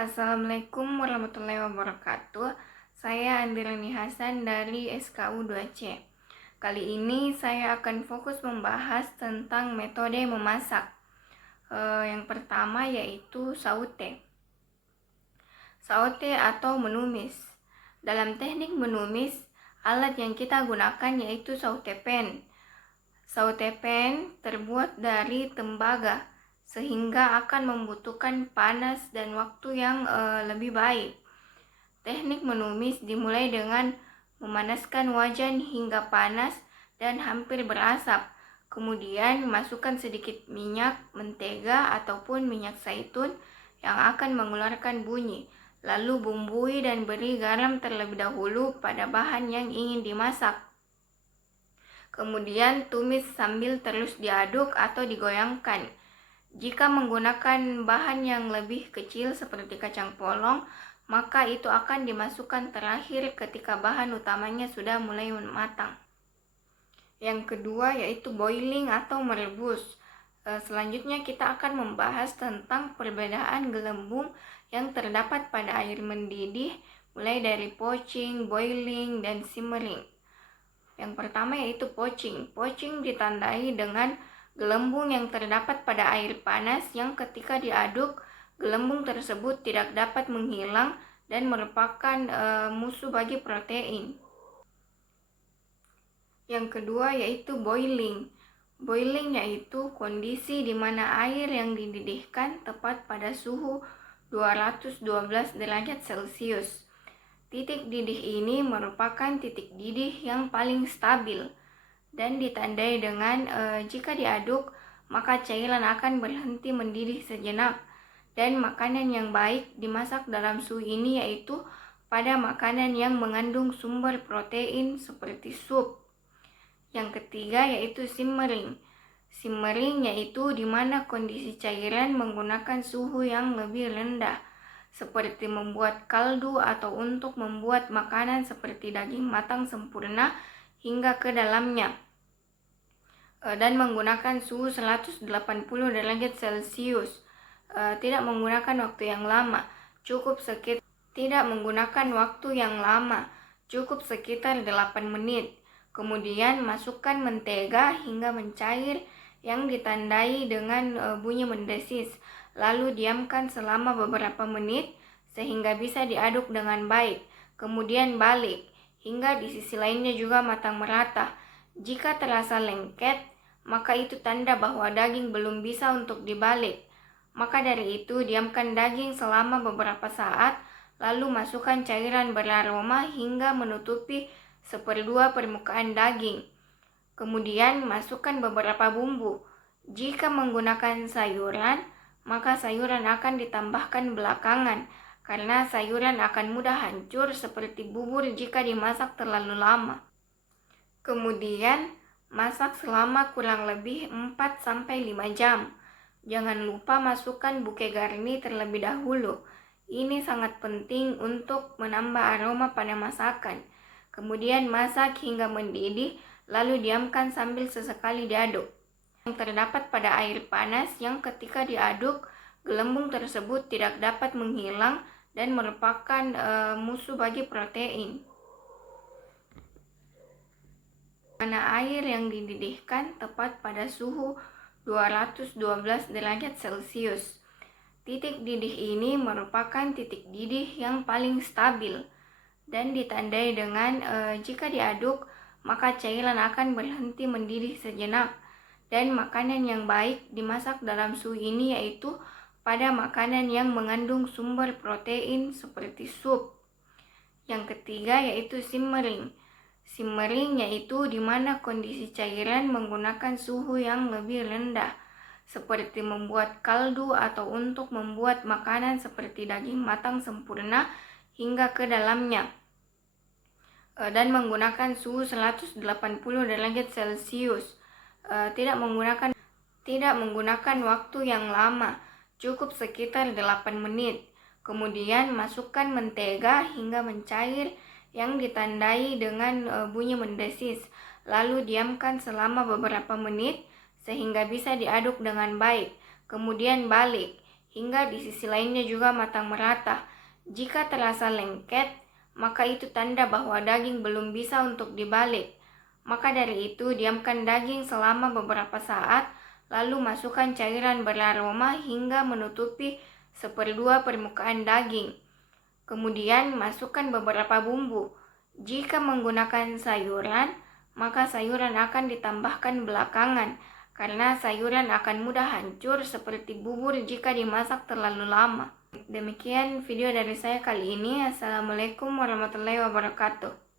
Assalamualaikum warahmatullahi wabarakatuh. Saya Andirani Hasan dari SKU 2C. Kali ini saya akan fokus membahas tentang metode memasak. Yang pertama yaitu saute. Saute atau menumis. Dalam teknik menumis, alat yang kita gunakan yaitu saute pan. Saute pan terbuat dari tembaga, sehingga akan membutuhkan panas dan waktu yang lebih baik. Teknik menumis dimulai dengan memanaskan wajan hingga panas dan hampir berasap. Kemudian masukkan sedikit minyak, mentega, ataupun minyak zaitun yang akan mengeluarkan bunyi. Lalu bumbui dan beri garam terlebih dahulu pada bahan yang ingin dimasak. Kemudian tumis sambil terus diaduk atau digoyangkan. Jika menggunakan bahan yang lebih kecil seperti kacang polong, maka itu akan dimasukkan terakhir ketika bahan utamanya sudah mulai matang. Yang kedua yaitu boiling atau merebus. Selanjutnya kita akan membahas tentang perbedaan gelembung yang terdapat pada air mendidih, mulai dari poaching, boiling, dan simmering. Yang pertama yaitu poaching. Poaching ditandai dengan gelembung yang terdapat pada air panas yang ketika diaduk, gelembung tersebut tidak dapat menghilang dan merupakan musuh bagi protein. Yang kedua yaitu boiling. Boiling yaitu kondisi di mana air yang dididihkan tepat pada suhu 212 derajat Celcius. Titik didih ini merupakan titik didih yang paling stabil dan ditandai dengan jika diaduk maka cairan akan berhenti mendidih sejenak. Dan makanan yang baik dimasak dalam suhu ini yaitu pada makanan yang mengandung sumber protein seperti sup. Yang ketiga yaitu simmering. Simmering yaitu di mana kondisi cairan menggunakan suhu yang lebih rendah, seperti membuat kaldu atau untuk membuat makanan seperti daging matang sempurna hingga ke dalamnya. Dan menggunakan suhu 180 derajat Celcius. Tidak menggunakan waktu yang lama, cukup sekitar 8 menit. Kemudian masukkan mentega hingga mencair yang ditandai dengan bunyi mendesis. Lalu diamkan selama beberapa menit sehingga bisa diaduk dengan baik. Kemudian balik hingga di sisi lainnya juga matang merata. Jika terasa lengket, maka itu tanda bahwa daging belum bisa untuk dibalik. Maka dari itu diamkan daging selama beberapa saat, lalu masukkan cairan beraroma hingga menutupi 1/2 permukaan daging. Kemudian masukkan beberapa bumbu. Jika menggunakan sayuran, maka sayuran akan ditambahkan belakangan, karena sayuran akan mudah hancur seperti bubur jika dimasak terlalu lama. Kemudian masak selama kurang lebih 4-5 jam. Jangan lupa masukkan buke garni terlebih dahulu. Ini sangat penting untuk menambah aroma pada masakan. Kemudian masak hingga mendidih, lalu diamkan sambil sesekali diaduk. Yang terdapat pada air panas yang ketika diaduk, gelembung tersebut tidak dapat menghilang dan merupakan musuh bagi protein. Mana air yang dididihkan tepat pada suhu 212 derajat Celcius. Titik didih ini merupakan titik didih yang paling stabil dan ditandai dengan jika diaduk maka cairan akan berhenti mendidih sejenak. Dan makanan yang baik dimasak dalam suhu ini yaitu pada makanan yang mengandung sumber protein seperti sup. Yang ketiga yaitu simmering. Simmering yaitu di mana kondisi cairan menggunakan suhu yang lebih rendah, seperti membuat kaldu atau untuk membuat makanan seperti daging matang sempurna hingga ke dalamnya. Dan menggunakan suhu 180 derajat Celcius. Tidak menggunakan waktu yang lama, cukup sekitar 8 menit. Kemudian masukkan mentega hingga mencair yang ditandai dengan bunyi mendesis. Lalu diamkan selama beberapa menit sehingga bisa diaduk dengan baik. Kemudian balik hingga di sisi lainnya juga matang merata. Jika terasa lengket, maka itu tanda bahwa daging belum bisa untuk dibalik. Maka dari itu, diamkan daging selama beberapa saat, lalu masukkan cairan beraroma hingga menutupi 1/2 permukaan daging. Kemudian masukkan beberapa bumbu. Jika menggunakan sayuran, maka sayuran akan ditambahkan belakangan, karena sayuran akan mudah hancur seperti bubur jika dimasak terlalu lama. Demikian video dari saya kali ini. Assalamualaikum warahmatullahi wabarakatuh.